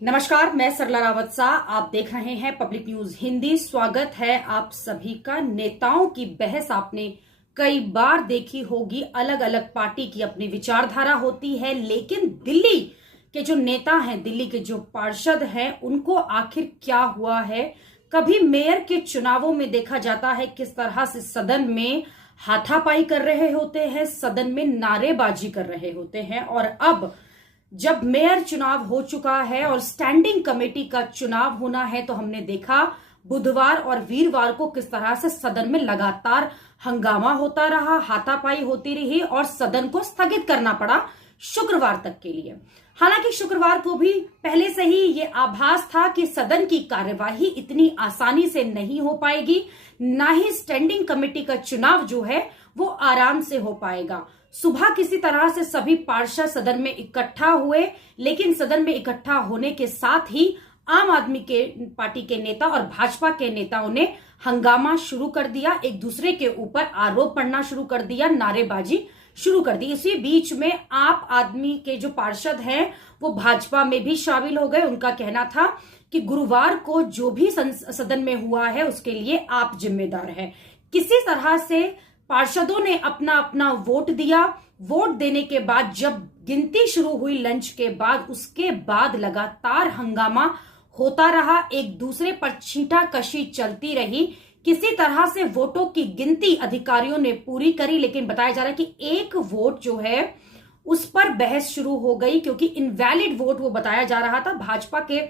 नमस्कार, मैं सरला रावत सा। आप देख रहे हैं पब्लिक न्यूज हिंदी। स्वागत है आप सभी का। नेताओं की बहस आपने कई बार देखी होगी। अलग अलग पार्टी की अपनी विचारधारा होती है, लेकिन दिल्ली के जो नेता हैं, दिल्ली के जो पार्षद हैं, उनको आखिर क्या हुआ है? कभी मेयर के चुनावों में देखा जाता है किस तरह से सदन में हाथापाई कर रहे होते हैं, सदन में नारेबाजी कर रहे होते हैं, और अब जब मेयर चुनाव हो चुका है और स्टैंडिंग कमेटी का चुनाव होना है, तो हमने देखा बुधवार और वीरवार को किस तरह से सदन में लगातार हंगामा होता रहा, हाथापाई होती रही और सदन को स्थगित करना पड़ा शुक्रवार तक के लिए। हालांकि शुक्रवार को भी पहले से ही ये आभास था कि सदन की कार्यवाही इतनी आसानी से नहीं हो पाएगी, ना ही स्टैंडिंग कमेटी का चुनाव जो है वो आराम से हो पाएगा। सुबह किसी तरह से सभी पार्षद सदन में इकट्ठा हुए, लेकिन सदन में इकट्ठा होने के साथ ही आम आदमी के पार्टी के नेता और भाजपा के नेताओं ने हंगामा शुरू कर दिया, एक दूसरे के ऊपर आरोप पड़ना शुरू कर दिया, नारेबाजी शुरू कर दी। इसी बीच में आप आदमी के जो पार्षद हैं वो भाजपा में भी शामिल हो गए। उनका कहना था कि गुरुवार को जो भी सदन में हुआ है उसके लिए आप जिम्मेदार हैं। किसी तरह से पार्षदों ने अपना अपना वोट दिया। वोट देने के बाद जब गिनती शुरू हुई लंच के बाद, उसके बाद लगातार हंगामा होता रहा, एक दूसरे पर छींटाकशी चलती रही। किसी तरह से वोटों की गिनती अधिकारियों ने पूरी करी, लेकिन बताया जा रहा है कि एक वोट जो है उस पर बहस शुरू हो गई, क्योंकि इनवैलिड वोट वो बताया जा रहा था। भाजपा के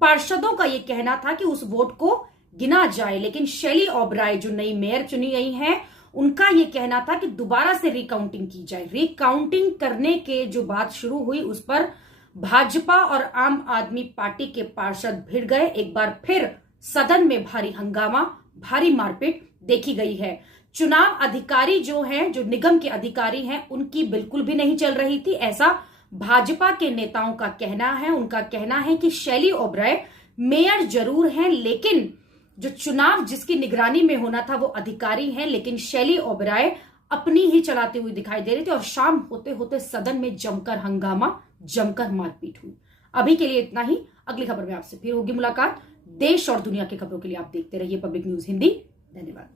पार्षदों का यह कहना था कि उस वोट को गिना जाए, लेकिन शैली ओबराय जो नई मेयर चुनी गई हैं, उनका यह कहना था कि दोबारा से रिकाउंटिंग की जाए। रिकाउंटिंग करने के जो बात शुरू हुई उस पर भाजपा और आम आदमी पार्टी के पार्षद भिड़ गए। एक बार फिर सदन में भारी हंगामा, भारी मारपीट देखी गई है। चुनाव अधिकारी जो हैं, जो निगम के अधिकारी हैं, उनकी बिल्कुल भी नहीं चल रही थी, ऐसा भाजपा के नेताओं का कहना है। उनका कहना है कि शैली ओबराय मेयर जरूर हैं, लेकिन जो चुनाव जिसकी निगरानी में होना था वो अधिकारी हैं, लेकिन शैली ओबराय अपनी ही चलाती हुई दिखाई दे रही थी। और शाम होते होते सदन में जमकर हंगामा, जमकर मारपीट हुई। अभी के लिए इतना ही। अगली खबर में आपसे फिर होगी मुलाकात। देश और दुनिया की खबरों के लिए आप देखते रहिए पब्लिक न्यूज हिंदी। धन्यवाद।